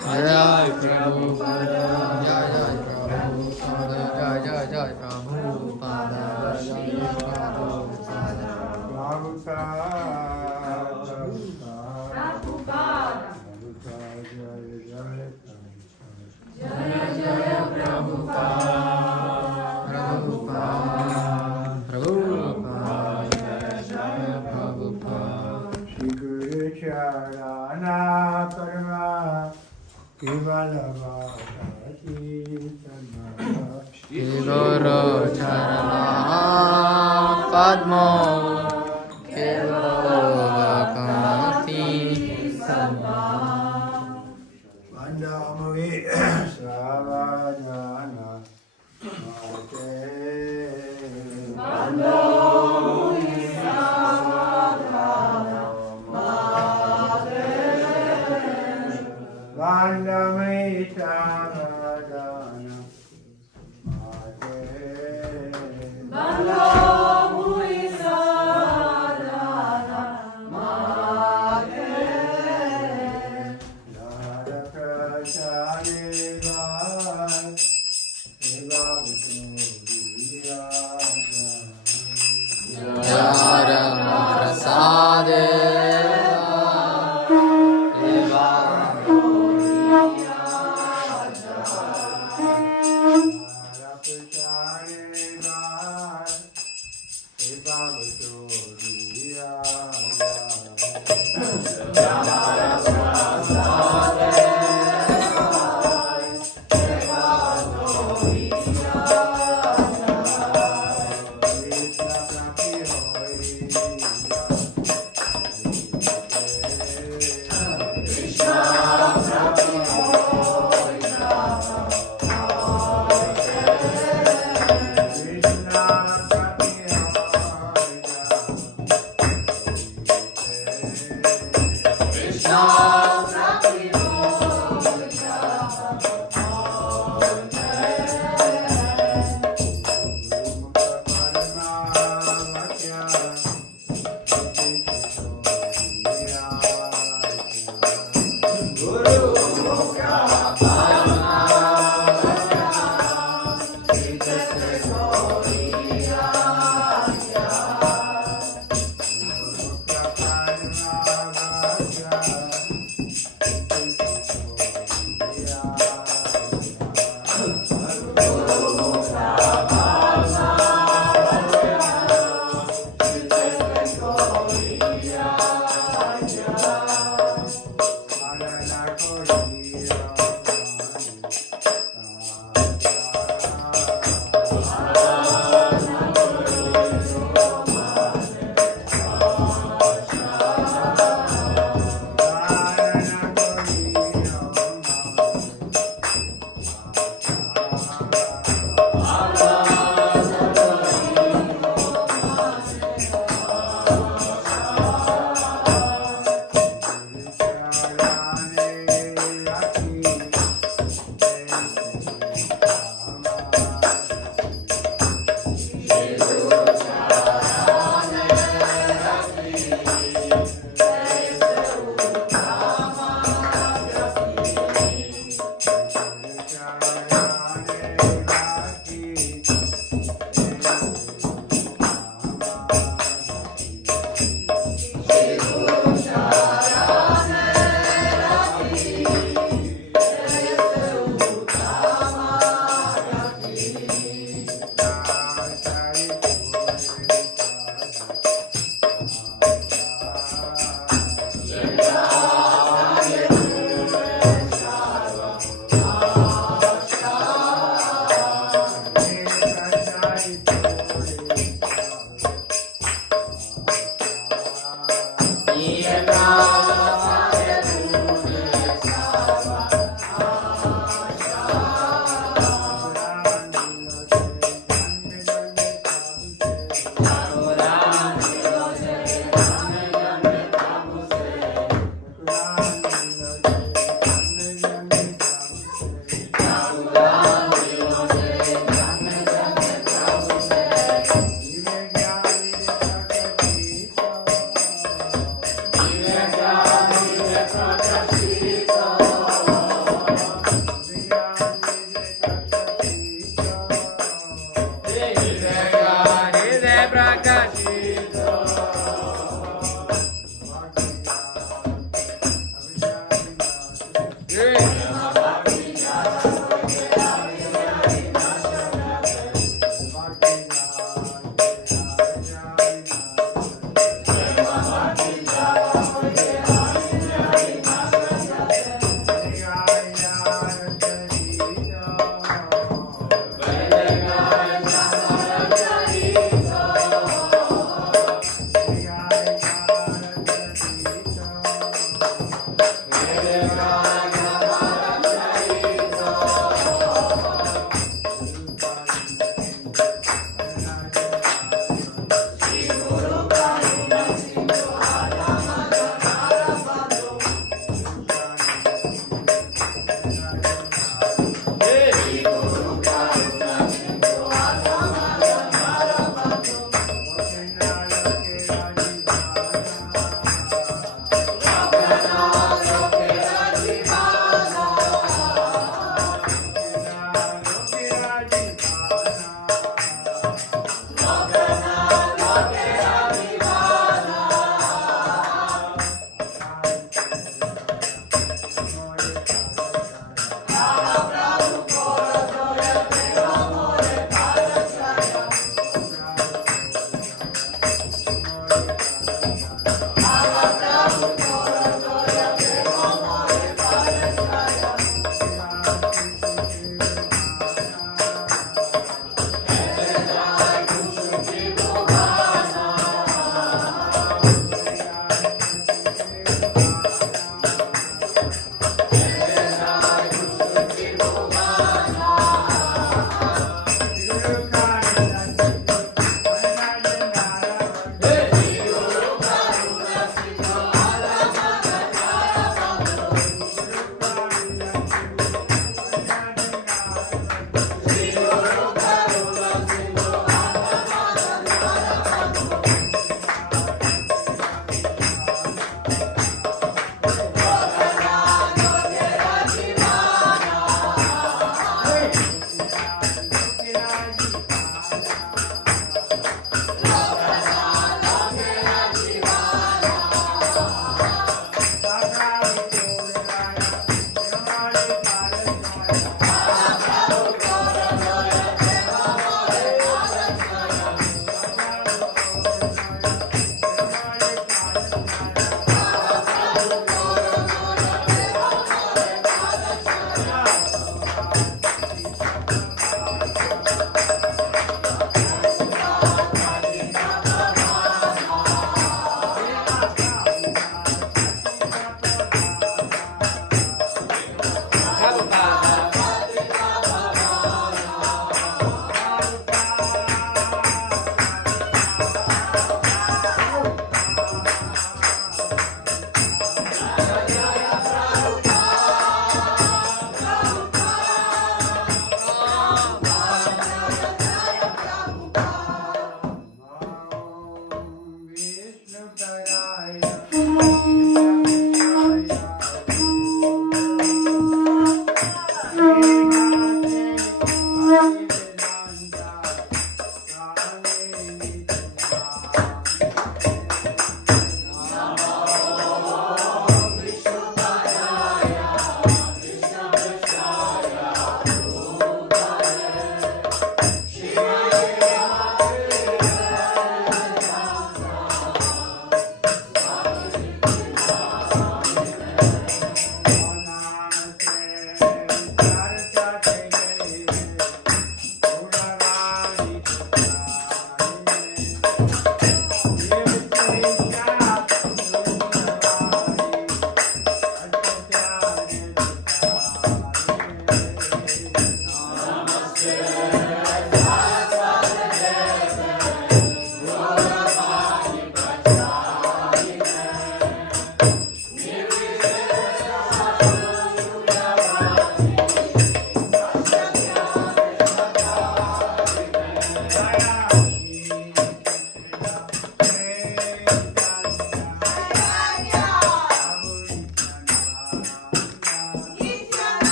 Jai Prabhupada, Jai Prabhupada, Jai Prabhupada, Jai Prabhupada. Jaya Jaya Prabhupada, Prabhupada, Prabhupada, Jaya Jaya Prabhupada. Shri Guru Charana Parama Kevalavadati Tanma Shri Guru Charana Padmo Kevalavadati Tanma Vandamavi Savajana Mate Vandamavi Savajana Mate Vandamavi Savajana Mate Vandamavi Savajana Mate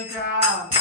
Jai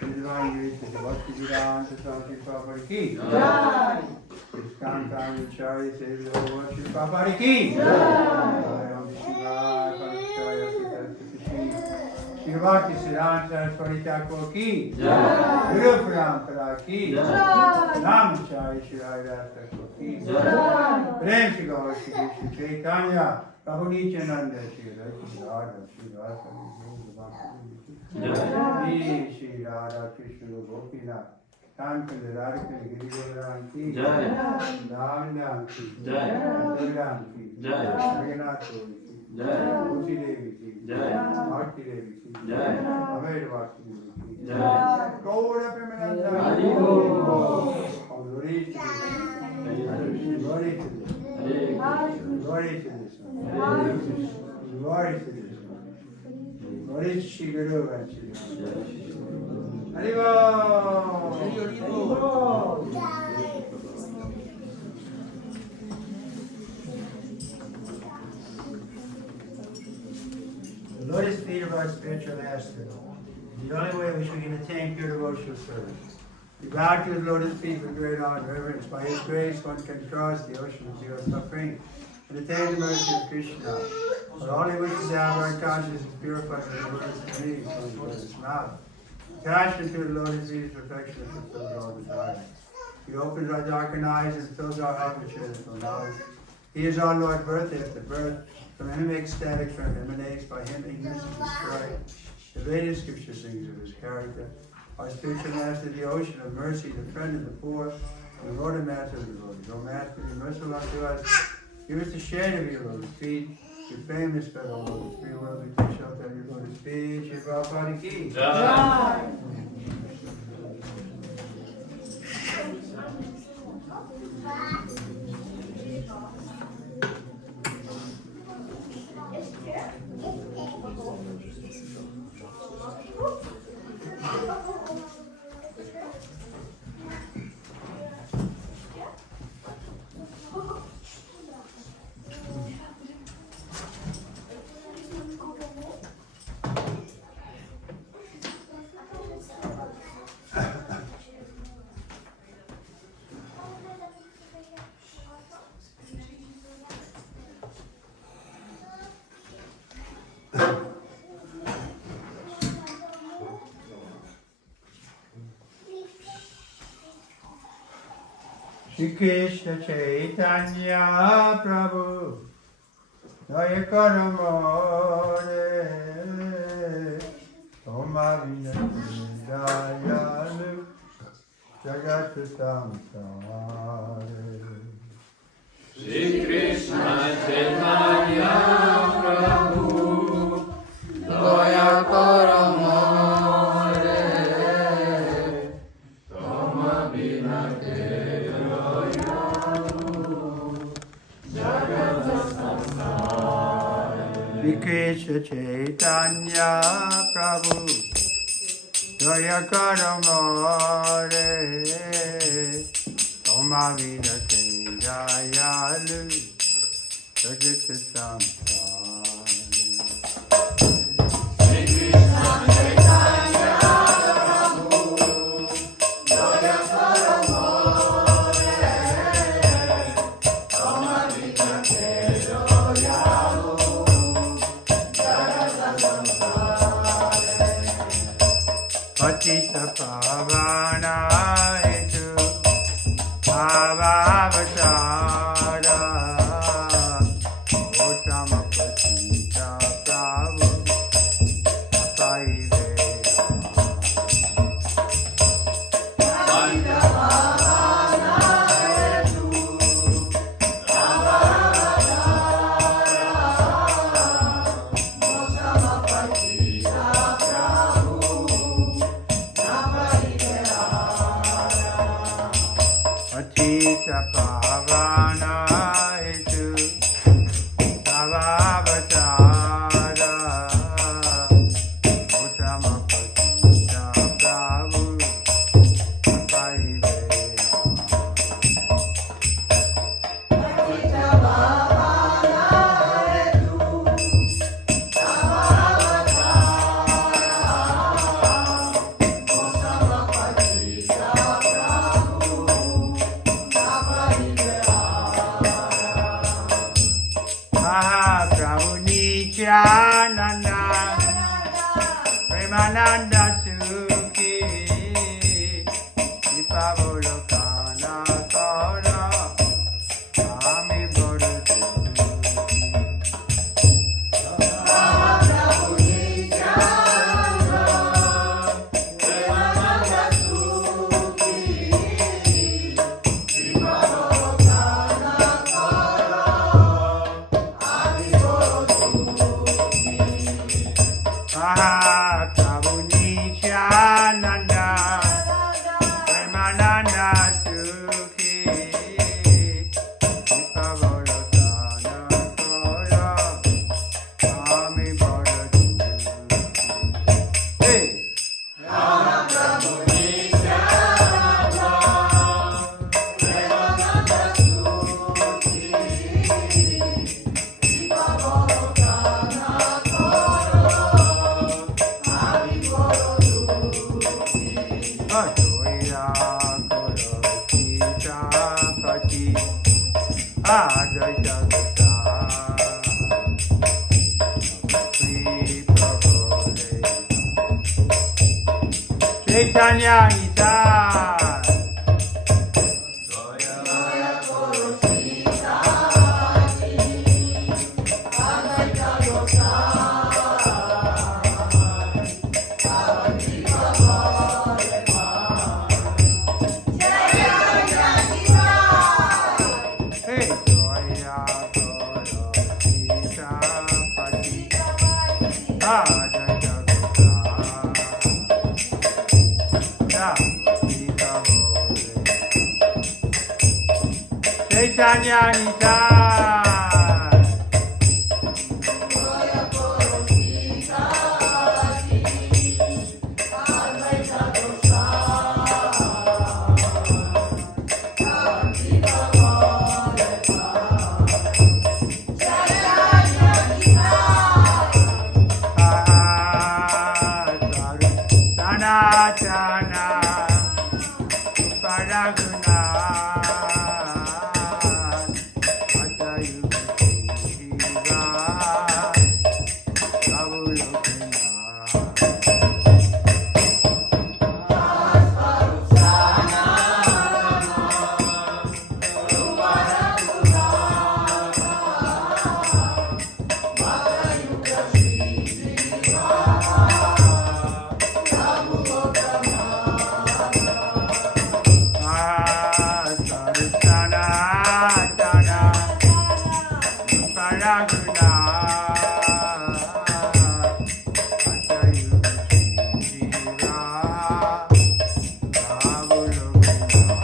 Divine grace of the Bhakti Vedanta Swami Prabhupada ki. Kirtan&Lecture, save the whole world, Shri Prabhupada ki. Shri Bhakti Siddhanta Saraswati Thakur ki. Guru Parampara ki. Namacharya Shri Haridas Thakur ki. Prem Shri Gaur Shri Krishna Chaitanya Prabhu Nityananda Shri Radha Shri Radha Shri Radha Krishna Gopinath Kankan Radha Girivaran ki Nandam ki Nandam ki Raghunath ki Uti Devi ki Bhakti Devi ki Amir Bhakti Devi ki Gaura Premananda Glory to this Glory to this Glory to this Glory to this Glory to Shri Guru and Shri Haribo! The lotus feet of our spiritual master. The only way which we can attain pure devotional service. We bow to his lotus feet with great honor and reverence. By his grace, one can cross the ocean of zero suffering and attain the mercy of Krishna. Our only wish is to have our consciousness purified with the words of me from his mouth. Attachment to the lotus feet is perfection that fulfills all desires. He opens our darkened eyes and fills our heart with cheerful knowledge. He is our Lord, birth after birth. From him ecstatic, from him emanates, by him ignorance is destroyed. The Vedic scripture sings of his character. Our spiritual master, the ocean of mercy, the friend of the poor, and the Lord and master of the devotees. O Master, be merciful unto us. Give us the shade of your lotus feet. Your famous fellow lotus free world, we take shelter of your lotus feet. Shri Prabhupada ki. Shri Krishna Chaitanya Prabhu Daya Karamore Toma Vinayalu Jagat Samsare Shri Krishna Chaitanya Prabhu Daya Karamore Toma Shri Krishna Chaitanya Prabhu Daya Karamore Toma Vinate Dayalu Jagat Samsare Shri Krishna Chaitanya Prabhu Daya Karamore Toma Vinate Dayalu Patita Pavana Hetu Bhavavatara Gotama Patita Prabhu Apaive Patita Pavana Hetu Bhavavatara Gotama Patita Prabhu Apaive Nanda Sukhi Dipavulokana Kara Ami Boro Prabhu Nityananda Premananda Sukhi Dipavulokana Kara Ami Boro Hey! Adoya Koro Sita Pati Adaya Gata Sri Prabhole Chaitanya Nitai Hey Joya Koro Sita Pati Adaya Gata Sri Prabhole Chaitanya Nitai Sanatana Paraguna Atayu Shiva Savulokana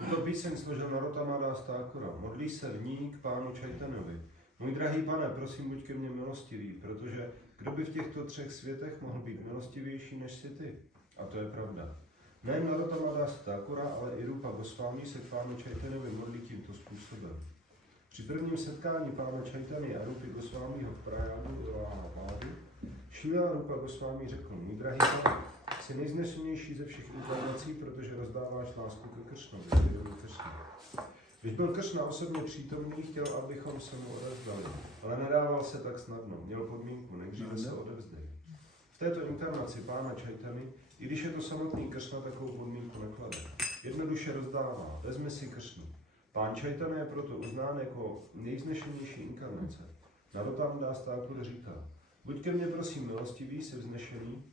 Tuto píseň složil Narottamada Thakura. Modlí se v ní k pánu Chaitanovi. Můj drahý pane, prosím, buď ke mně milostivý, protože kdo by v těchto třech světech mohl být milostivější než jsi ty? A to je pravda. Nejen Narottamada Thakura, ale i Rupa Goswami se k pánu Chaitanovi modlí tímto způsobem. Při prvním setkání pána Čaitany a Rupy Gosvámího v Prajágu Iláhábádu Šrila Rupa Gosvámí řekl: Můj drahý pane, jsi nejznesenější ze všech inkarnací, protože rozdáváš lásku ke Kršnovi, vědomu Kršna. Když byl Kršna osobně přítomný, chtěl, abychom se mu odevzdali, ale nedával se tak snadno, měl podmínku, nejdříve se odevzdej. V této inkarnaci pána Čaitany, i když je to samotný Kršna, takovou podmínku neklade. Jednoduše rozdává, vezme si Kršnu. Pán Čaitana je proto uznán jako nejvznešenější inkarnace. Narottama Das Thakur říká: buď ke mně prosím milostivý, jsi vznešený,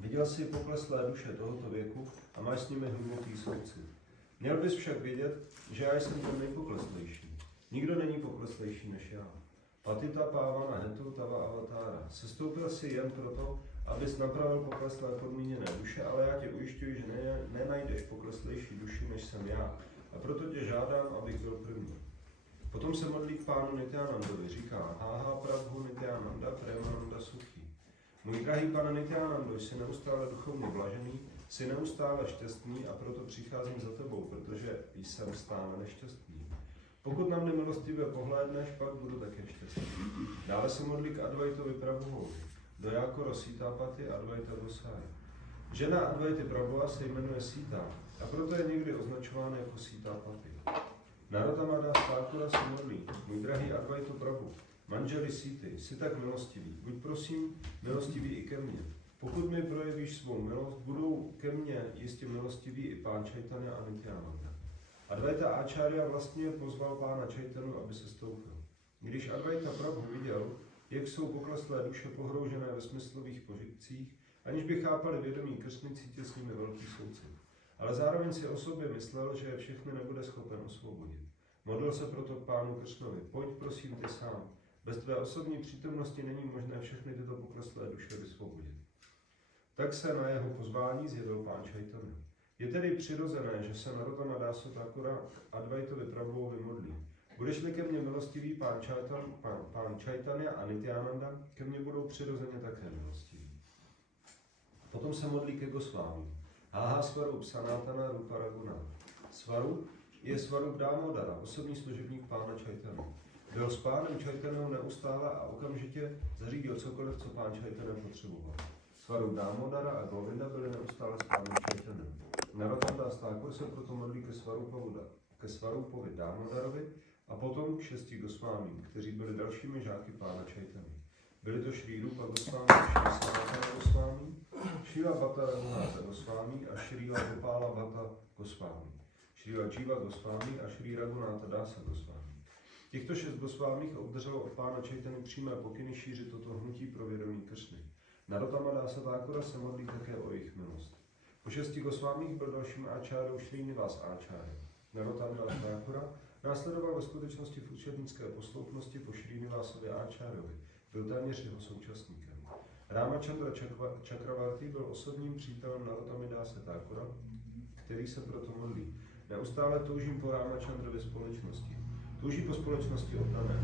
viděl jsi pokleslé duše tohoto věku a máš s nimi hluboký soucit. Měl bys však vědět, že já jsem ten nejpokleslejší. Nikdo není pokleslejší než já. Patita pávana hetu tava avatára. Sestoupil si jen proto, abys napravil pokleslé podmíněné duše, ale já tě ujišťuji, že nenajdeš pokleslejší duši, než jsem já. A proto tě žádám, abych byl první. Potom se modlí k pánu Nityanandovi, říká: Háha Prabhu Nityananda Premananda Sukhi. Můj drahý pane Nityanando, jsi neustále duchovně blažený, jsi neustále šťastný a proto přicházím za tebou, protože jsem stále nešťastný. Pokud na mne milostivě pohlédneš, pak budu také šťastný. Dále se modlí k Advaitovi Prabhuvovi, Dojákoro Sítapati Advaita Gosai. Žena Advaity Prabhuva se jmenuje Sita a proto je někdy označována jako Sítapati. Narottama Das Thakura se modlí: můj drahý Advaito Prabhu, manželi Sity, jsi tak milostivý, buď prosím milostivý i ke mně. Pokud mi projevíš svou milost, budou ke mně jistě milostiví i pán Čaitanya a Nityananda. Advaita Acharya vlastně pozval pána Čaitanu, aby se stoupil. Když Advaita Prabhu viděl, jak jsou pokleslé duše pohroužené ve smyslových požitcích, aniž by chápali vědomí Kršny, cítil s nimi velký soucit. Ale zároveň si o sobě myslel, že je všechny nebude schopen osvobodit. Modlil se proto k pánu Kršnovi: pojď prosím ty sám, bez tvé osobní přítomnosti není možné všechny tyto pokleslé duše vysvobodit. Tak se na jeho pozvání zjevil pán Čaitanya. Je tedy přirozené, že se Narottama Dasa Thakura k Advaitovi Prabhuvovi modlí: budeš-li ke mně milostivý pán Čaitanya a Nityananda, ke mně budou přirozeně také milostiví. Potom se modlí ke Gosvámi. Háha Svarup Sanatana Rupa Raghunath. Svarup je Svarup Damodara, osobní služebník pána Čaitanya. Byl s pánem Čaitanou neustále a okamžitě zařídil cokoliv, co pán Čaitana potřeboval. Svarup Damodara a Govinda byli neustále s pánem Čaitanem. Narottama Das Thakur se proto modlí ke Svarupovi Damodarovi a potom k 6 Gosvámím, kteří byli dalšími žáky pána Čaitany. Byli to Šrý Rupa Gosvámi, Šrý Sanatana Gosvámi, Šrila Bhatta Raghunatha Gosvámi a Šrila Gopala Bhatta Gosvámi, Šrila Jiva Gosvámi a Šrý Raghunatha Dasa Gosvámi. Těchto 6 Gosvámích obdrželo od pána Čaitany přímé pokyny šířit toto hnutí pro vědomí Kršny. Narottama Dasa Thakura se modlí také o jejich milost. Po 6 Gosvámích byl dalším áčárou Srinivas Acharya. Narottama Das Thakura následoval ve skutečnosti v učednické posloupnosti po Srinivasovi Acharyovi. Byl téměř jeho současníkem. Ramachandra Chakravarti byl osobním přítelem Narottamy Dase Thakura, který se proto modlí: neustále toužím po Ramachandrově společnosti. Touží po společnosti oddané.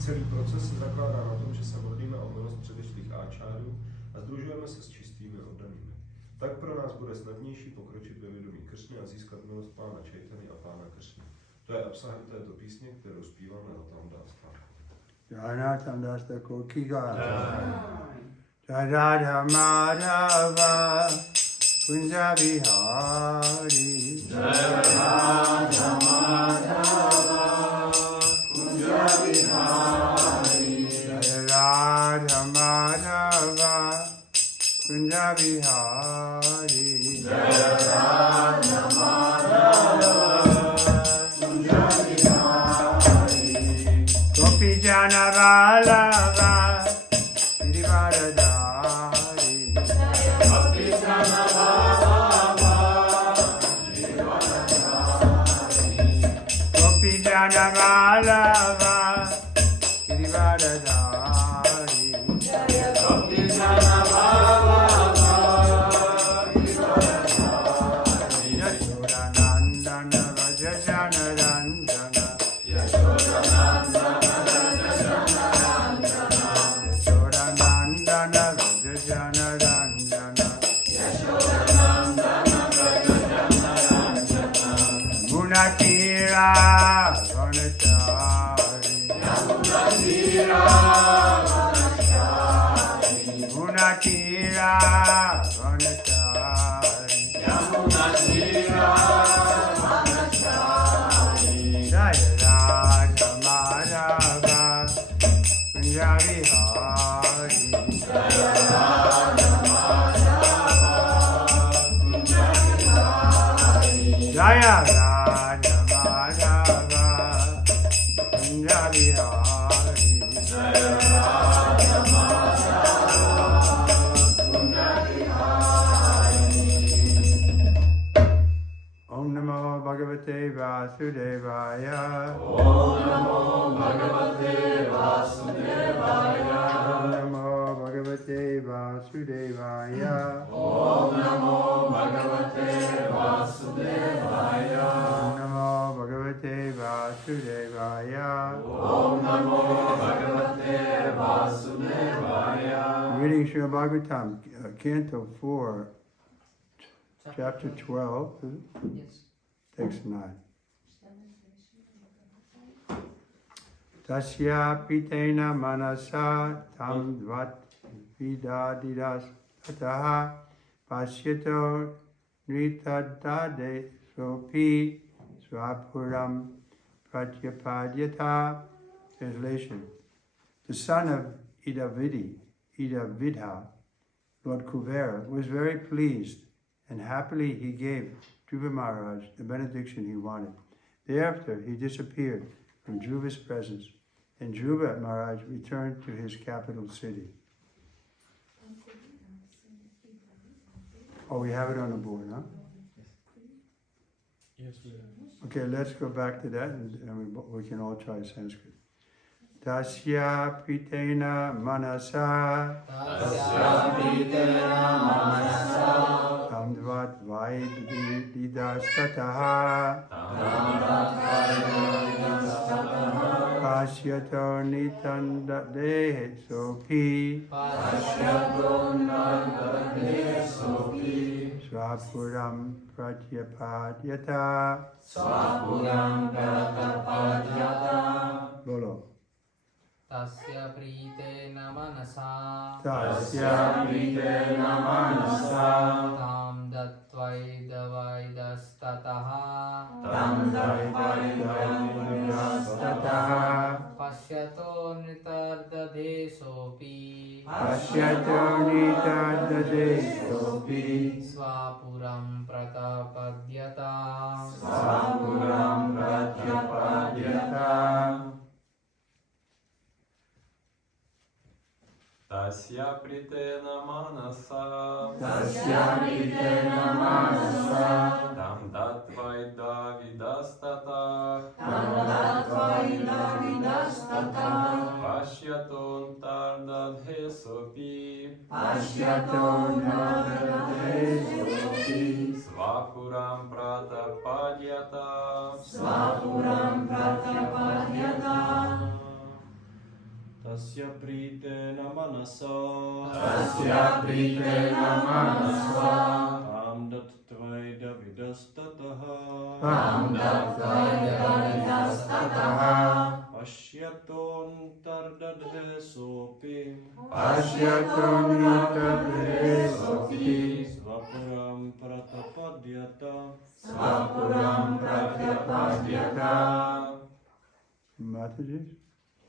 Celý proces se zakládá na tom, že se modlíme o milost předešlých áčárů a sdružujeme se s čistými oddanými. Tak pro nás bude snadnější pokročit ve vědomí Kršny a získat milost pána Čaitany a pána Kršny. To je obsahem této písně, kterou zpíval Narottama Das Thakur. Narottama Das Thakur ki jai. Jai Radha Madhava Kunja Bihari. Jai Radha Madhava Kunja Bihari. Jai Radha Madhava Kunja Bihari. Jai Radha Madhava Kunja Bihari. Gopi Jana Vallabha Girivaradhari. Gopi Jana Vallabha Girivaradhari. Gopi Jana Vallabha Girivaradhari. Gopi Jana Vallabha Girivaradhari. Yashodanandana Raja Jana Randana. Yashodanandana Raja Jana Randana. Yashodanandana Tira Vanachari Munatira Vanachari Yamuna Tira Vanachari Jaya Radha Madhava Punjabi Hari Jaya Radha Madhava Punjabi Hari Jaya Radha Madhava Punjabi Hari Jaya Radha Madhava Punjabi Hari Om Namo Bhagavate Vasudevaya Om Namo Bhagavate Vasudevaya Om Namo Bhagavate Vasudevaya Om Namo Bhagavate Vasudevaya Om Namo Bhagavate Vasudevaya Om Namo Bhagavate Vasudevaya Reading Srimad Bhagavatam, Canto 4, Chapter 12, text 9. Tasya pitena manasa tam dvat vidadidas tataha pasyato nritadade sopi swapuram pratyapadyata. Translation. The son of Idavidha, Lord Kuvera, was very pleased, and happily he gave Dhruva Maharaj the benediction he wanted. Thereafter he disappeared from Dhruva's presence, and Dhruva Maharaj returned to his capital city. Oh, we have it on the board, huh? Yes, we have. Okay, let's go back to that, and we can all try Sanskrit. Tasya pitena manasa Tasya Pitena Manasa tamdvat vaididastataha pasyato nitandadehe sopi swapuram pratyapadyata. Swapuram Pratapadyata Bolo. Tasya Pritena Manasa Tasya Pitena Manasa Tam Datvaidavidastataha Tam Vaidastataha Pasyato Nitardadhe Sopi Pasyato nitadade sopi Swapuram Pratapadyata Swapuram Pratyapadyata Tasya Pritena Manasa Tasya Pitena Manasa Tam Datvaidavidastata Tam Datvaidavidastata Pashyaton Tardadhe Sopi Pashyato Nitadade Sopi Svapuram Pratapadyata Swapuram Pratapadyata Tasya Pritena Manasa Tasya Pitena Manasa Tam Datvaidavidastataha Tam Datvaidavidastataha Pashyaton Tardadhe Sopi Pasyato nitadade sopi Svapuram Pratapadyata Swapuram Pratapadyata Mataji.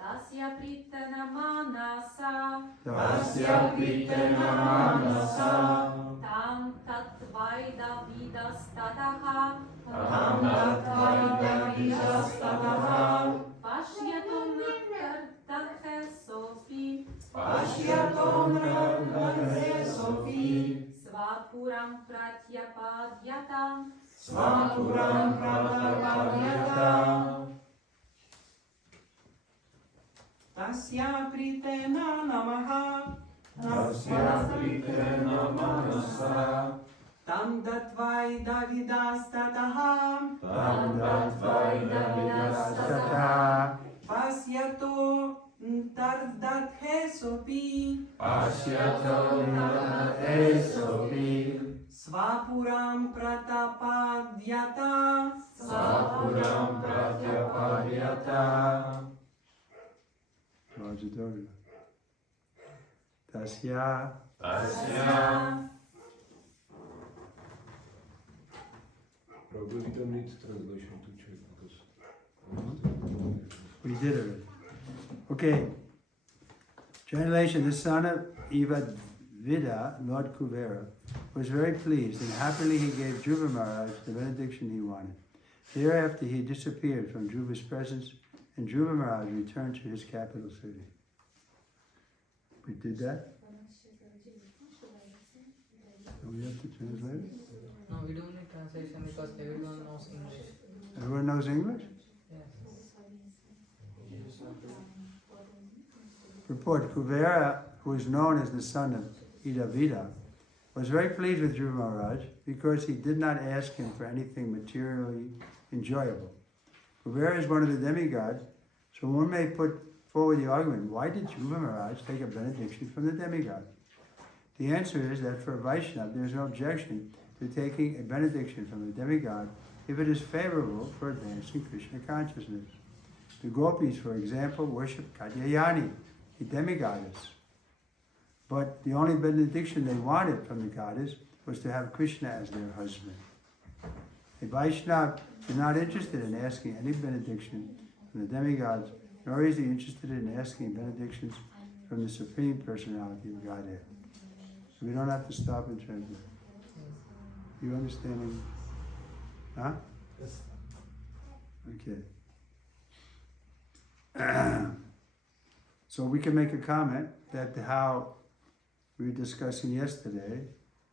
Tasya Pritena Manasa Tasya Pitena Manasa Tam Tatvaidavidastataha Tam Datvaidavidastataha Pashyato Nitardadhe Sopi Pashyato Nitadade Sopi Svapuram Pratyapadyata Swapuram Pratapadyata Tasya Pritena Namaha Tasya Pitena Manasa Tam Datvaidavidastataha Tam Datvaidavidastataha Pasyato Tardadhe Sopi Pashyato Nitadade Sopi Svapuram Pratapadyata Swapuram Pratyapadyata Rajadora. Tasya. Tasya. Probably we don't need translation to check because We did it. Okay. Translation: the son of Vida, Lord Kuvera, was very pleased, and happily he gave Dhruva Maharaj the benediction he wanted. Thereafter he disappeared from Dhruva's presence, and Dhruva Maharaj returned to his capital city. We did that? Do we have to translate it? No, we don't need translation because everyone knows English. Everyone knows English? Yes. Report: Kuvera, who is known as the son of Idavida, was very pleased with Dhruva Maharaj because he did not ask him for anything materially enjoyable. Kuvera is one of the demigods, so one may put forward the argument, why did Dhruva Maharaj take a benediction from the demigod? The answer is that for a Vaishnava there is no objection to taking a benediction from the demigod if it is favorable for advancing Krishna consciousness. The gopis, for example, worship Katyayani, a demigoddess. But the only benediction they wanted from the goddess was to have Krishna as their husband. A Vaishnava is not interested in asking any benediction from the demigods, nor is he interested in asking benedictions from the Supreme Personality of Godhead. So we don't have to stop and translate. You understanding? Huh? Yes. Okay. So we can make a comment that how we were discussing yesterday,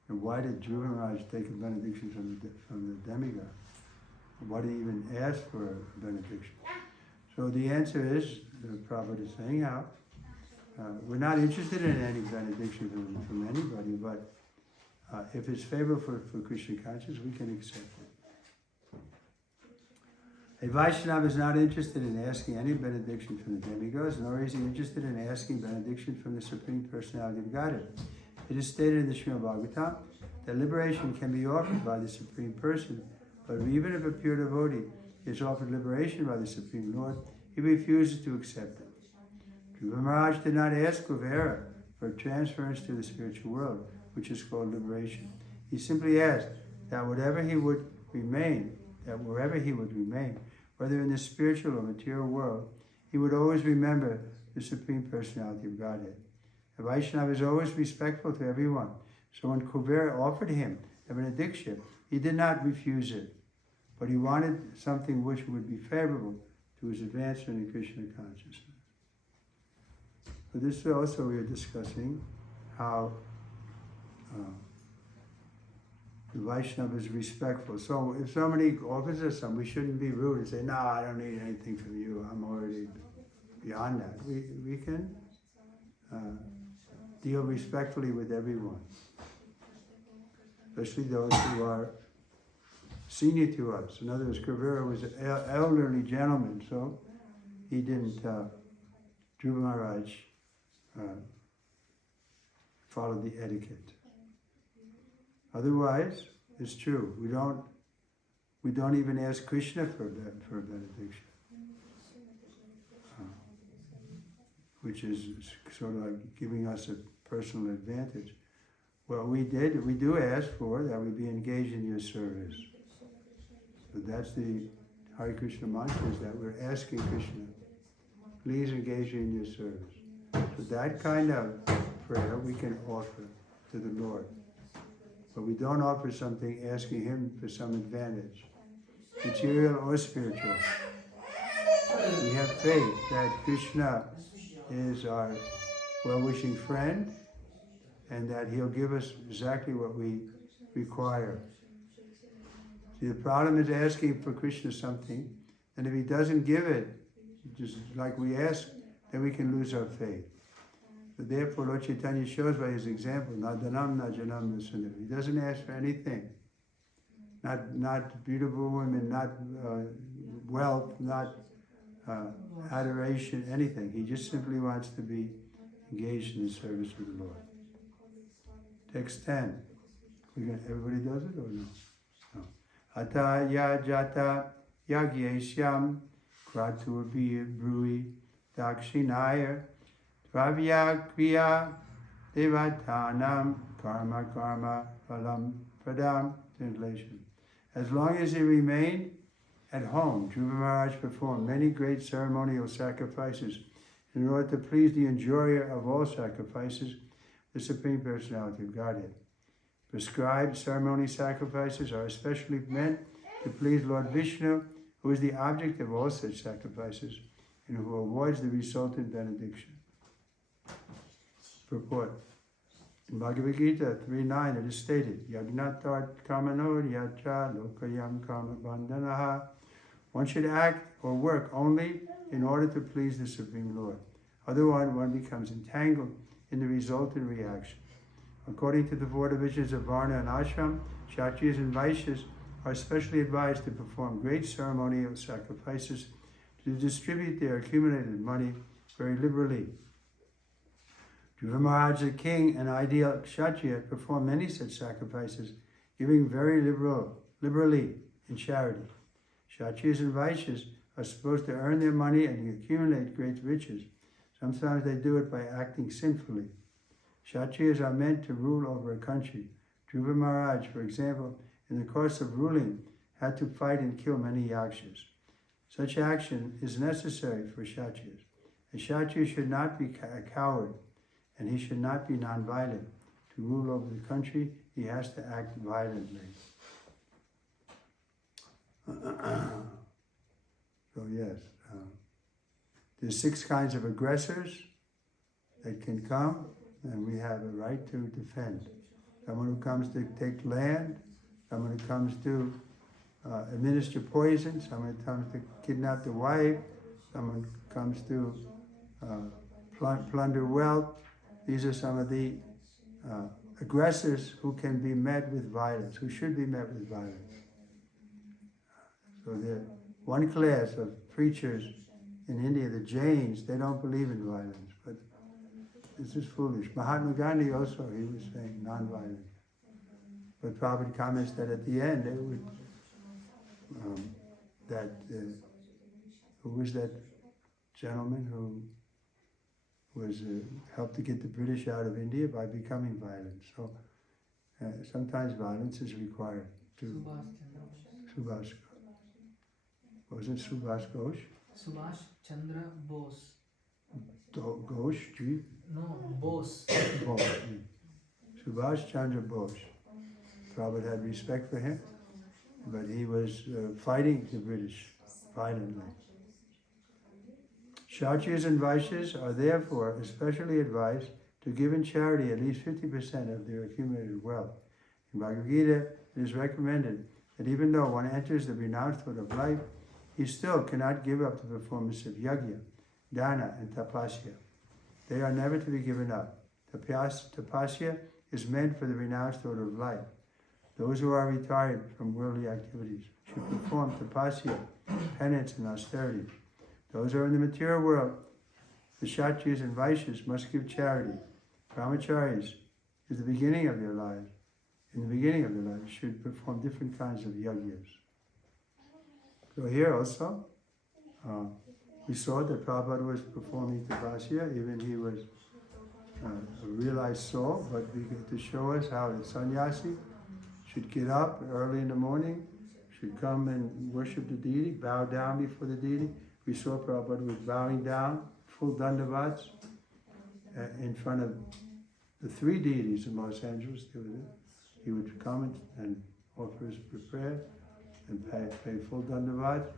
and why did Dhruva Maharaj take a benediction from the demigod? Why did he even ask for a benediction? So the answer is, the Prabhupada is saying how, we're not interested in any benediction from anybody, but if it's favorable for Krishna consciousness, we can accept it. A Vaishnava is not interested in asking any benediction from the demigods, nor is he interested in asking benediction from the Supreme Personality of Godhead. It is stated in the Srimad Bhagavatam that liberation can be offered by the Supreme Person, but even if a pure devotee is offered liberation by the Supreme Lord, he refuses to accept it. Dhruva Maharaj did not ask Kuvera for transference to the spiritual world, which is called liberation. He simply asked that wherever he would remain, whether in the spiritual or material world, he would always remember the Supreme Personality of Godhead. A Vaishnava is always respectful to everyone, so when Kuvera offered him a benediction, he did not refuse it, but he wanted something which would be favorable to his advancement in Krishna consciousness. So this is also we are discussing how the Vaishnava is respectful. So if somebody offers us something, we shouldn't be rude and say, no, I don't need anything from you. I'm already beyond that. We can deal respectfully with everyone, especially those who are senior to us. In other words, Kuvera was an elderly gentleman, so he didn't, Dhruva Maharaj followed the etiquette. Otherwise, it's true. We don't even ask Krishna for a benediction, which is sort of like giving us a personal advantage. Well, we do ask for that we be engaged in your service. So that's the Hare Krishna mantra, is that we're asking Krishna, please engage in your service. So that kind of prayer we can offer to the Lord. But we don't offer something asking him for some advantage, material or spiritual. We have faith that Krishna is our well-wishing friend and that he'll give us exactly what we require. See, the problem is asking for Krishna something, and if he doesn't give it, just like we ask, then we can lose our faith. So therefore, Lord Chaitanya shows by his example, na dhanam na janam na sundar. He doesn't ask for anything. Not beautiful women, not wealth, not adoration, anything. He just simply wants to be engaged in the service of the Lord. Text 10. Everybody does it or no? No. Ata ya jata yagyeshyam kratur brui dakshinaya dravya kriya devatanam karma karma phalam pradam. Translation. As long as he remained at home, Dhruva Maharaj performed many great ceremonial sacrifices in order to please the enjoyer of all sacrifices, the Supreme Personality of Godhead. Prescribed ceremony sacrifices are especially meant to please Lord Vishnu, who is the object of all such sacrifices and who awards the resultant benediction. Purport. In Bhagavad Gita 3.9 it is stated, Yagnatart kamano yatra lokayam kama bandhanaha. One should act or work only in order to please the Supreme Lord. Otherwise one becomes entangled in the resultant reaction. According to the four divisions of Varna and Ashram, Kshatriyas and Vaishyas are especially advised to perform great ceremonial sacrifices to distribute their accumulated money very liberally. Dhruva Maharaj, the king and ideal Kshatriya, performed many such sacrifices, giving very liberally in charity. Kshatriyas and Vaishyas are supposed to earn their money and accumulate great riches. Sometimes they do it by acting sinfully. Kshatriyas are meant to rule over a country. Dhruva Maharaj, for example, in the course of ruling, had to fight and kill many yakshas. Such action is necessary for Kshatriyas. A Kshatriya should not be a coward, and he should not be non-violent. To rule over the country, he has to act violently. So yes, there's 6 kinds of aggressors that can come, and we have a right to defend. Someone who comes to take land, someone who comes to administer poison, someone who comes to kidnap the wife, someone who comes to plunder wealth. These are some of the aggressors who can be met with violence, who should be met with violence. So there, one class of preachers in India, the Jains, they don't believe in violence, but this is foolish. Mahatma Gandhi also, he was saying non-violence. But Prabhupada comments that at the end, they would, who was that gentleman who was helped to get the British out of India by becoming violent. So sometimes violence is required to Subhash. Was it Subhash Ghosh? Subhash Chandra Bose. Ghosh, G? No, Bose. Bose. Subhash Chandra Bose. Prabhupada had respect for him, but he was fighting the British violently. Kshatriyas and Vaishyas are therefore especially advised to give in charity at least 50% of their accumulated wealth. In Bhagavad Gita, it is recommended that even though one enters the renounced road of life, he still cannot give up the performance of yajna, dana, and tapasya. They are never to be given up. Tapasya is meant for the renounced road of life. Those who are retired from worldly activities should perform tapasya, penance, and austerity. Those who are in the material world, the Kshatriyas and Vaishyas, must give charity. Brahmacharis is the beginning of their lives. In the beginning of their lives, should perform different kinds of yajnas. So here also, we saw that Prabhupada was performing tapasya, even he was a realized soul, but we get to show us how the sannyasi should get up early in the morning, should come and worship the deity, bow down before the deity. We saw Prabhupada was bowing down, full dandavats, in front of the 3 deities in Los Angeles. He would come and offer his prayer and pay full dandavats,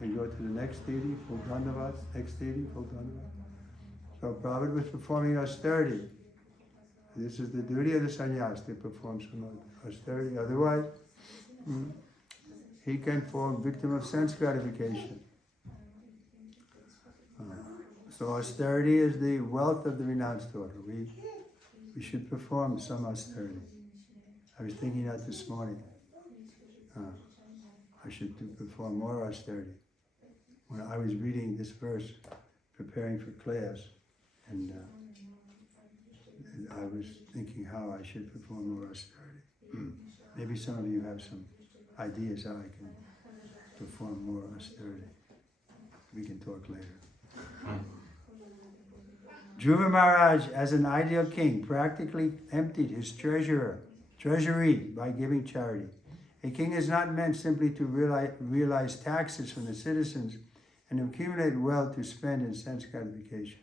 and go to the next deity, full dandavats, next deity, full dandavats. So Prabhupada was performing austerity. This is the duty of the sannyas to perform some austerity. Otherwise, he can fall victim of sense gratification. So austerity is the wealth of the renounced order. We should perform some austerity. I was thinking that this morning. I should perform more austerity. When I was reading this verse, preparing for class, and I was thinking how I should perform more austerity. Maybe some of you have some ideas how I can perform more austerity. We can talk later. Dhruva Maharaj, as an ideal king, practically emptied his treasury by giving charity. A king is not meant simply to realize taxes from the citizens and accumulate wealth to spend in sense gratification.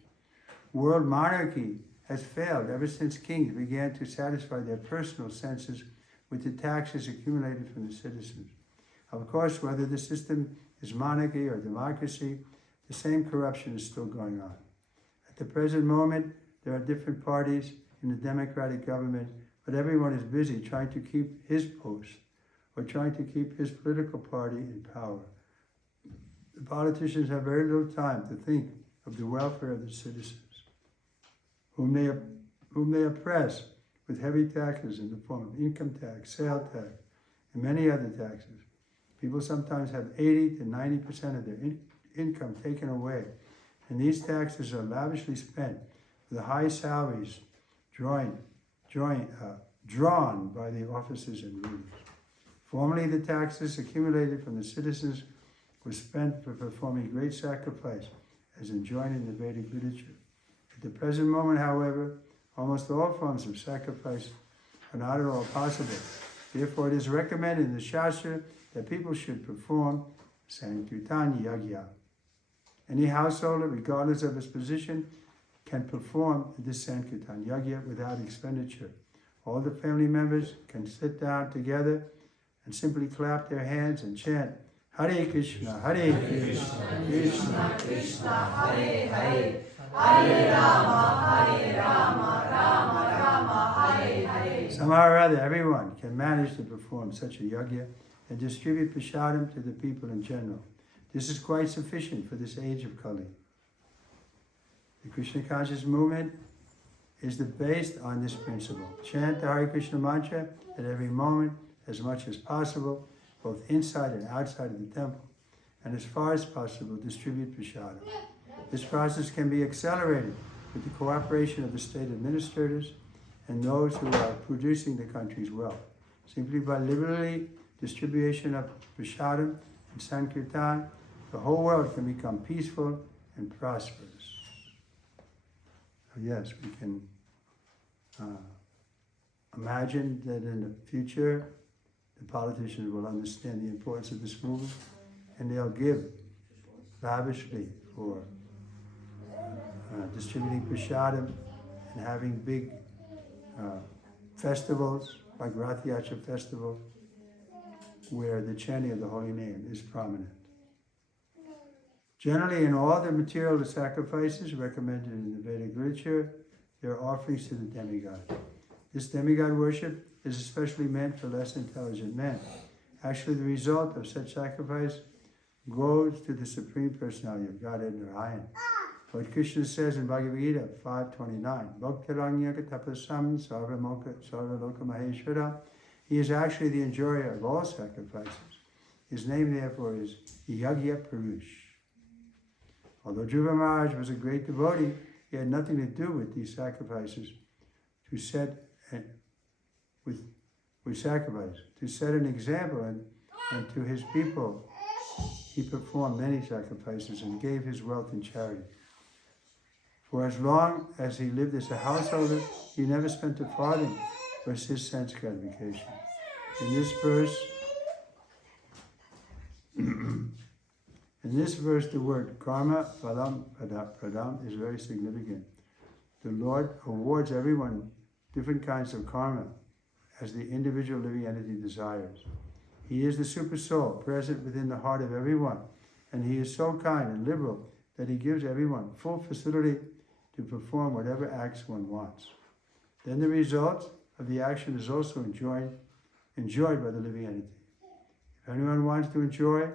World monarchy has failed ever since kings began to satisfy their personal senses with the taxes accumulated from the citizens. Of course, whether the system is monarchy or democracy, the same corruption is still going on. At the present moment, there are different parties in the democratic government, but everyone is busy trying to keep his post or trying to keep his political party in power. The politicians have very little time to think of the welfare of the citizens, whom they oppress with heavy taxes in the form of income tax, sale tax, and many other taxes. People sometimes have 80 to 90% of their income taken away, and these taxes are lavishly spent for the high salaries drawn by the officers and rulers. Formerly, the taxes accumulated from the citizens were spent for performing great sacrifice, as enjoined in the Vedic literature. At the present moment, however, almost all forms of sacrifice are not at all possible. Therefore, it is recommended in the Shastra that people should perform Sankirtan-Yagya. Any householder, regardless of his position, can perform this Sankirtan-Yagya without expenditure. All the family members can sit down together and simply clap their hands and chant Hare Krishna, Hare Krishna, Krishna Krishna, Hare Hare, Hare Rama, Hare Rama, Rama Rama, Hare Hare. Somehow or other, everyone can manage to perform such a yagya and distribute prasadam to the people in general. This is quite sufficient for this age of Kali. The Krishna conscious movement is based on this principle. Chant the Hare Krishna mantra at every moment as much as possible, both inside and outside of the temple, and as far as possible distribute prasadam. This process can be accelerated with the cooperation of the state administrators and those who are producing the country's wealth. Simply by liberally distribution of prasadam and sankirtan, the whole world can become peaceful and prosperous. So yes, we can imagine that in the future, the politicians will understand the importance of this movement, and they'll give lavishly for distributing prasadam and having big festivals like Rath Yatra festival, where the chanting of the holy name is prominent. Generally, in all the material sacrifices recommended in the Vedic literature, there are offerings to the demigod. This demigod worship is especially meant for less intelligent men. Actually, the result of such sacrifice goes to the Supreme Personality of Godhead Narayan. What Krishna says in Bhagavad Gita 5:29, Bhaktaranyaka tapasam sarvaloka maheshwara. He is actually the enjoyer of all sacrifices. His name, therefore, is Yagya Purush. Although Dhruva Maharaj was a great devotee, he had nothing to do with these sacrifices to set an example and to his people. He performed many sacrifices and gave his wealth in charity. For as long as he lived as a householder, he never spent a farthing for his sense gratification. In this verse, the word karma, phalam, pradam is very significant. The Lord awards everyone different kinds of karma as the individual living entity desires. He is the super soul present within the heart of everyone, and he is so kind and liberal that he gives everyone full facility to perform whatever acts one wants. Then the result of the action is also enjoyed by the living entity. If anyone wants to enjoy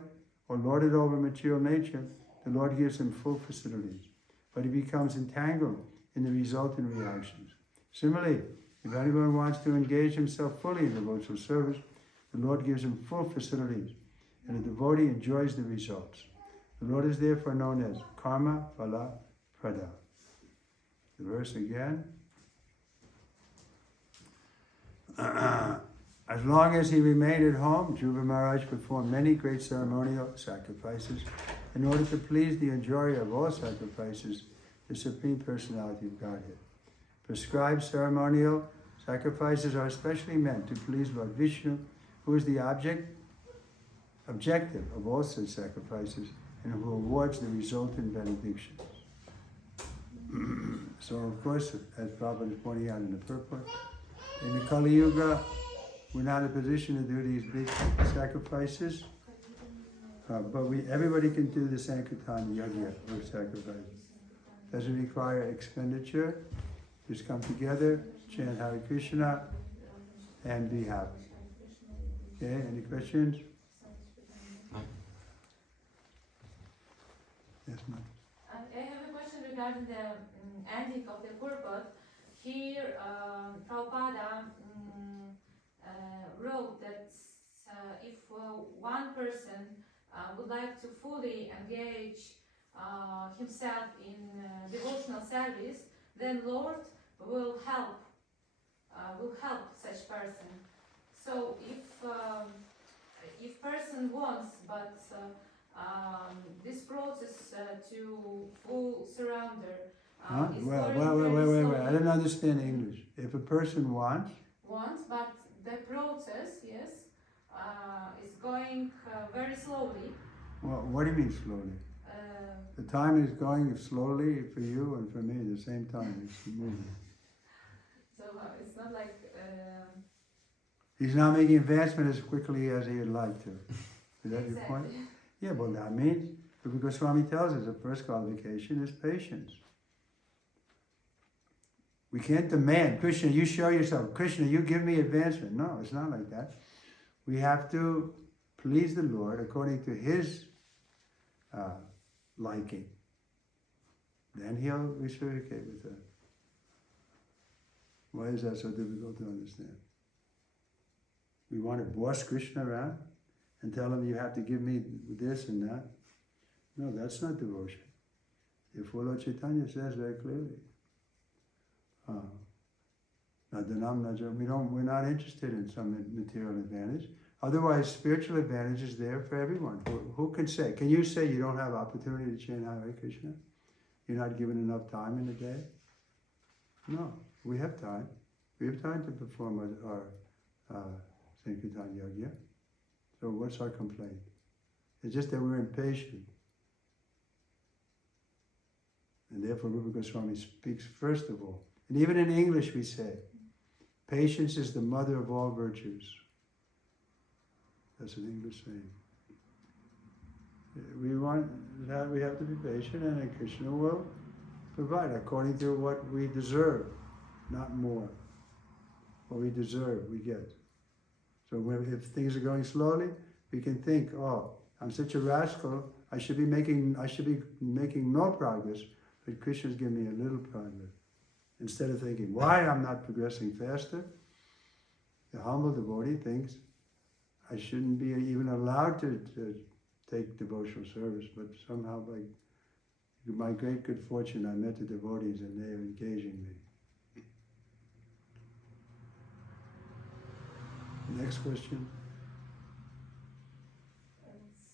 or lord it over material nature, the Lord gives him full facilities, but he becomes entangled in the resultant reactions. Similarly, if anyone wants to engage himself fully in devotional service, the Lord gives him full facilities, and the devotee enjoys the results. The Lord is therefore known as Karma Phala Prada. The verse again. As long as he remained at home, Dhruva Maharaj performed many great ceremonial sacrifices in order to please the enjoyer of all sacrifices, the Supreme Personality of Godhead. Prescribed ceremonial sacrifices are especially meant to please Lord Vishnu, who is the objective of all such sacrifices, and who awards the resultant benedictions. So, of course, as Prabhupada is pointing out in the purport, in the Kali Yuga, we're not in a position to do these big sacrifices, but everybody can do the Sankirtan Yajna or sacrifice. Doesn't require expenditure. Just come together, chant Hare Krishna, and be happy. Okay, any questions? Yes, ma'am. I have a question regarding the ending of the purport. Here, Prabhupada wrote that if one person would like to fully engage himself in devotional service, then Lord will help such person. So if person wants, but this process to full surrender is Well, going wait. slowly. I didn't understand English. If a person wants, But the process, yes, is going very slowly. well, what do you mean slowly? The time is going slowly for you and for me at the same time. It's moving. So it's not like. He's not making advancement as quickly as he'd like to. Is that your point? Exactly. Yeah, well, that means, because Swami tells us the first qualification is patience. We can't demand, Krishna, you show yourself. Krishna, you give me advancement. No, it's not like that. We have to please the Lord according to His liking. Then He'll reciprocate with us. Why is that so difficult to understand? We want to boss Krishna around and tell him you have to give me this and that. No, that's not devotion. If Lord Chaitanya says very clearly, we're not interested in some material advantage. Otherwise, spiritual advantage is there for everyone. Who can say? Can you say you don't have opportunity to chant Hare Krishna? You're not given enough time in the day? No, we have time. We have time to perform our Sankirtan Yajna. So what's our complaint? It's just that we're impatient. And therefore Rupa Goswami speaks first of all. And even in English we say, patience is the mother of all virtues. That's an English saying. We have to be patient, and then Krishna will provide according to what we deserve, not more. What we deserve, we get. So if things are going slowly, we can think, oh, I'm such a rascal, I should be making no progress, but Krishna's giving me a little progress. Instead of thinking, why I'm not progressing faster, the humble devotee thinks, I shouldn't be even allowed to take devotional service, but somehow by my great good fortune, I met the devotees and they are engaging me. Next question.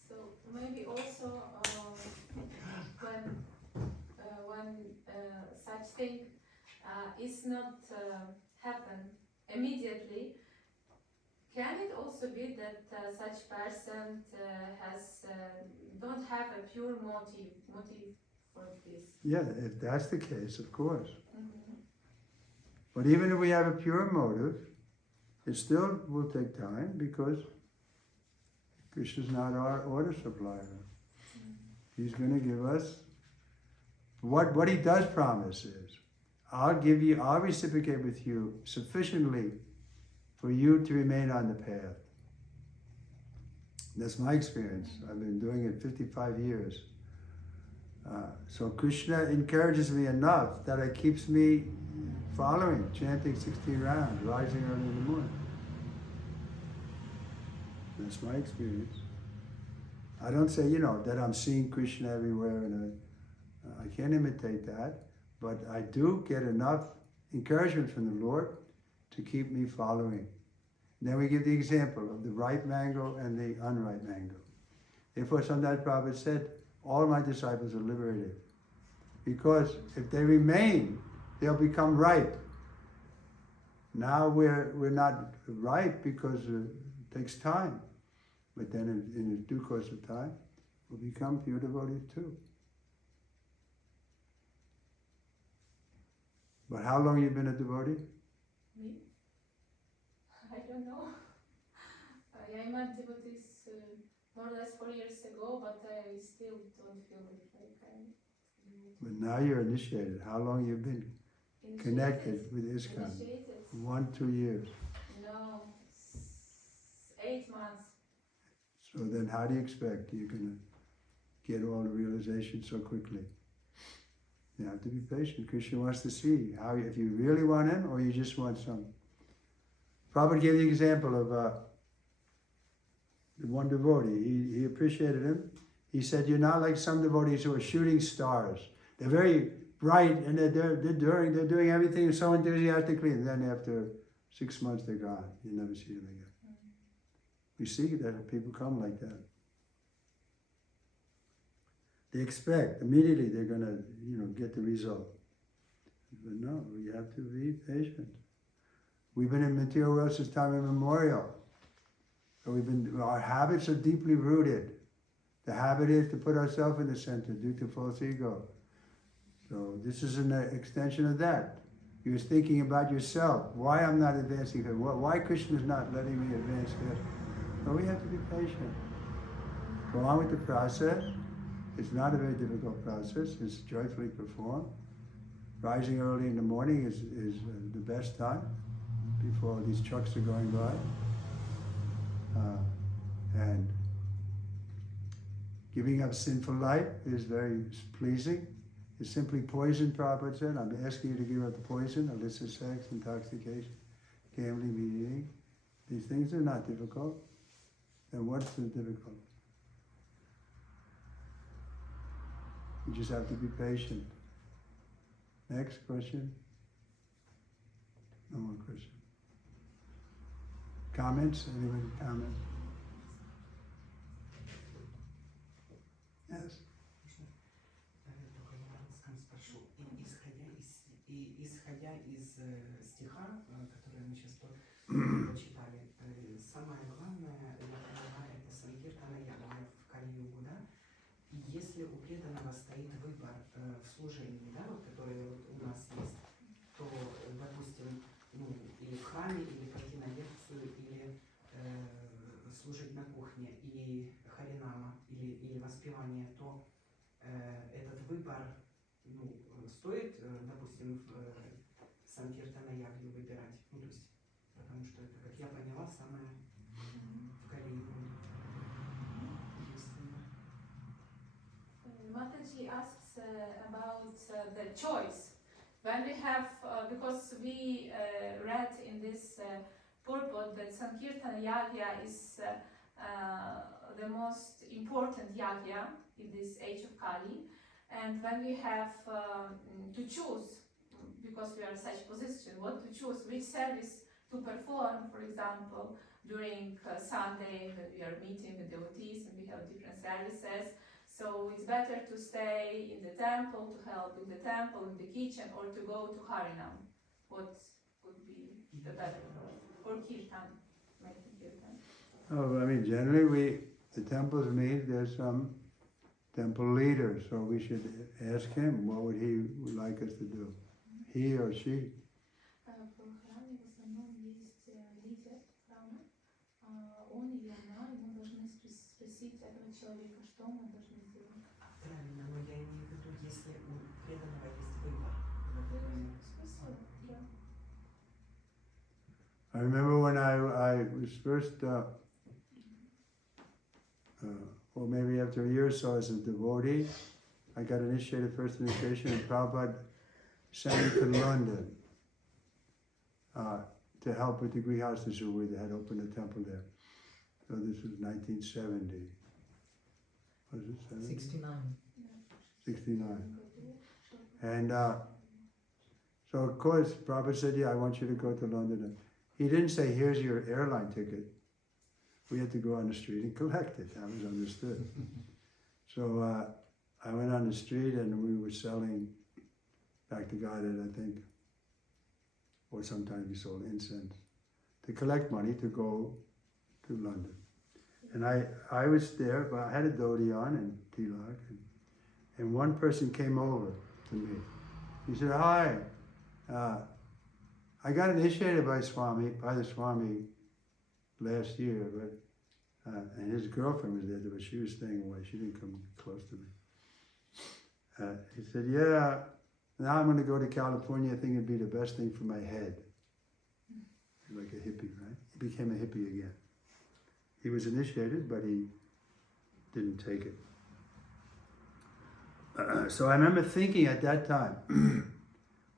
So maybe also when such thing is not happen immediately, can it also be that such person don't have a pure motive for this? Yeah, if that's the case, of course. Mm-hmm. But even if we have a pure motive, it still will take time because Krishna's not our order supplier. He's going to give us what he does promise is, I'll reciprocate with you sufficiently for you to remain on the path. That's my experience. I've been doing it 55 years. So Krishna encourages me enough that it keeps me following, chanting 16 rounds, rising early in the morning. That's my experience. I don't say, that I'm seeing Krishna everywhere, and I can't imitate that, but I do get enough encouragement from the Lord to keep me following. Then we give the example of the ripe mango and the unripe mango. Therefore, sometimes Prabhupada said, all my disciples are liberated. Because if they remain, they'll become ripe. Now we're not ripe because it takes time. But then in due course of time, we'll become pure devotees too. But how long you been a devotee? Me? I don't know. I met devotees more or less 4 years ago, but I still don't feel like I'm. But now you're initiated. How long you been connected with ISKCON? Initiated? 1, 2 years. No, 8 months. So then how do you expect you're going to get all the realization so quickly? You have to be patient. Krishna wants to see how, if you really want him or you just want some. Prabhupada gave the example of one devotee. He appreciated him. He said, you're not like some devotees who are shooting stars. They're very bright and they're doing everything so enthusiastically, and then after 6 months they're gone. You never see them again. We see that people come like that. They expect immediately they're going to, get the result. But no, we have to be patient. We've been in material world since time immemorial. So our habits are deeply rooted. The habit is to put ourselves in the center due to false ego. So this is an extension of that. You're thinking about yourself. Why I'm not advancing? Why Krishna is not letting me advance this? So we have to be patient. Go on with the process. It's not a very difficult process. It's joyfully performed. Rising early in the morning is the best time before these trucks are going by. And giving up sinful life is very pleasing. It's simply poison, Prabhupada said. I'm asking you to give up the poison, illicit sex, intoxication, gambling, eating. These things are not difficult. And what's so difficult? You just have to be patient. Next question. No more question. Comments? Anybody comment? Yes. Только я на русском спрошу. Исходя из стиха, который мы сейчас прочитали, самое главное, я понимаю, это Санкиртана Ягья в Кали-югу, да? И если у преданного стоит выбор в служении, да, вот, который вот у нас есть, то, допустим, или в храме, или пойти на лекцию, или служить на кухне, и харинама, или воспевание, то этот выбор, стоит, допустим, в Санкиртана Ягью выбирать, то есть, потому что это, как я поняла, самое в Кали-югу единственное. Mataji asks about the choice. When we have, because we read in this purport that Sankirtana Yagya is the most important Yagya in this age of Kali, and when we have to choose, because we are in such position, what to choose, which service to perform, for example, during Sunday when we are meeting with devotees and we have different services. So it's better to stay in the temple, to help in the temple, in the kitchen, or to go to Harinam. What would be the better for Kirtan, making Kirtan? Oh, I mean, generally the temples meet, there's some temple leader, so we should ask him what would he like us to do, he or she. В храме в основном есть лидер храма, он или она, ему должны спросить этого человека, что мы должны сделать. Правильно, но я имею в виду, если у преданного есть выбор. Спасибо, да. I remember when I was first, or maybe after a year or so as a devotee, I got initiated, first initiation, and Prabhupada sent me to London to help with the Grihastas who had opened a temple there. So this was 1970. Was it 70? 69. 69. And so of course Prabhupada said, yeah, I want you to go to London. And he didn't say, here's your airline ticket. We had to go on the street and collect it. That was understood. So I went on the street and we were selling back to guided, I think, or sometimes we sold incense, to collect money to go to London. And I was there, but I had a dhoti on and tilak, and one person came over to me. He said, "Hi, I got initiated by the Swami last year, but and his girlfriend was there, but she was staying away. She didn't come close to me." He said, "Yeah, now I'm going to go to California. I think it'd be the best thing for my head." Like a hippie, right? He became a hippie again. He was initiated, but he didn't take it. So I remember thinking at that time,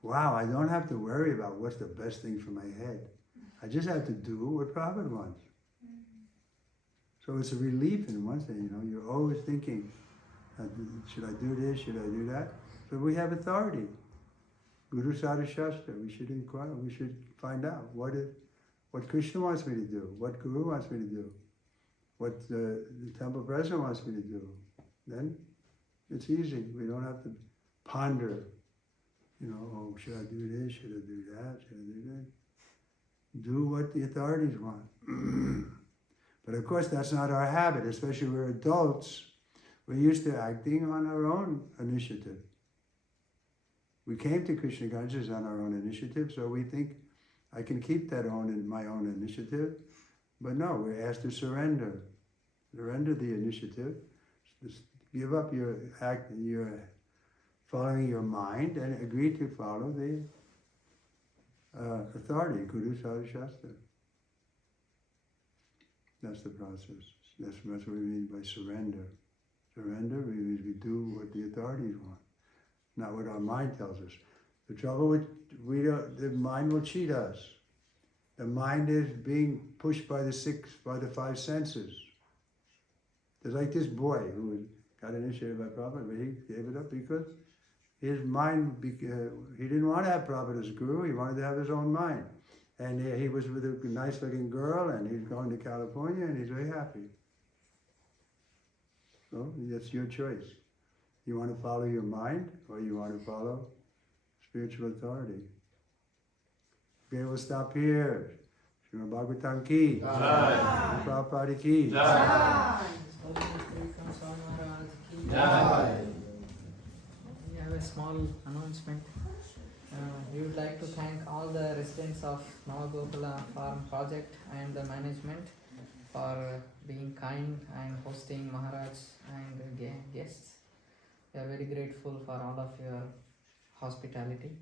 wow, I don't have to worry about what's the best thing for my head. I just have to do what Prabhupada wants. So it's a relief in one thing, you're always thinking, should I do this, should I do that? So we have authority. Guru Sadhu Shastra, we should inquire, we should find out what Krishna wants me to do, what Guru wants me to do, what the temple president wants me to do. Then it's easy. We don't have to ponder, oh, should I do this, should I do that, should I do that? Do what the authorities want. But of course that's not our habit, especially we're adults. We're used to acting on our own initiative. We came to Krishna consciousness on our own initiative, so we think I can keep that my own initiative. But no, we're asked to surrender. Surrender the initiative. Just give up your following your mind and agree to follow the authority, Guru Sadhu Shastra. That's the process. That's what we mean by surrender. Surrender means we do what the authorities want, not what our mind tells us. The trouble with the mind will cheat us. The mind is being pushed by the five senses. There's like this boy who got initiated by Prabhupada, but he gave it up because his mind, he didn't want to have Prabhupada as guru, he wanted to have his own mind. And he was with a nice looking girl and he's going to California and he's very happy. So that's your choice. You want to follow your mind or you want to follow spiritual authority. Okay, we'll stop here. Srimad Bhagavatam ki. Jai. Prabhupada ki. Jai. We have a small announcement. We would like to thank all the residents of Navagopala Farm Project and the management for being kind and hosting Maharaj and guests. We are very grateful for all of your hospitality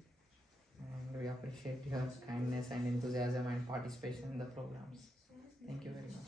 and we appreciate your kindness and enthusiasm and participation in the programs. Thank you very much.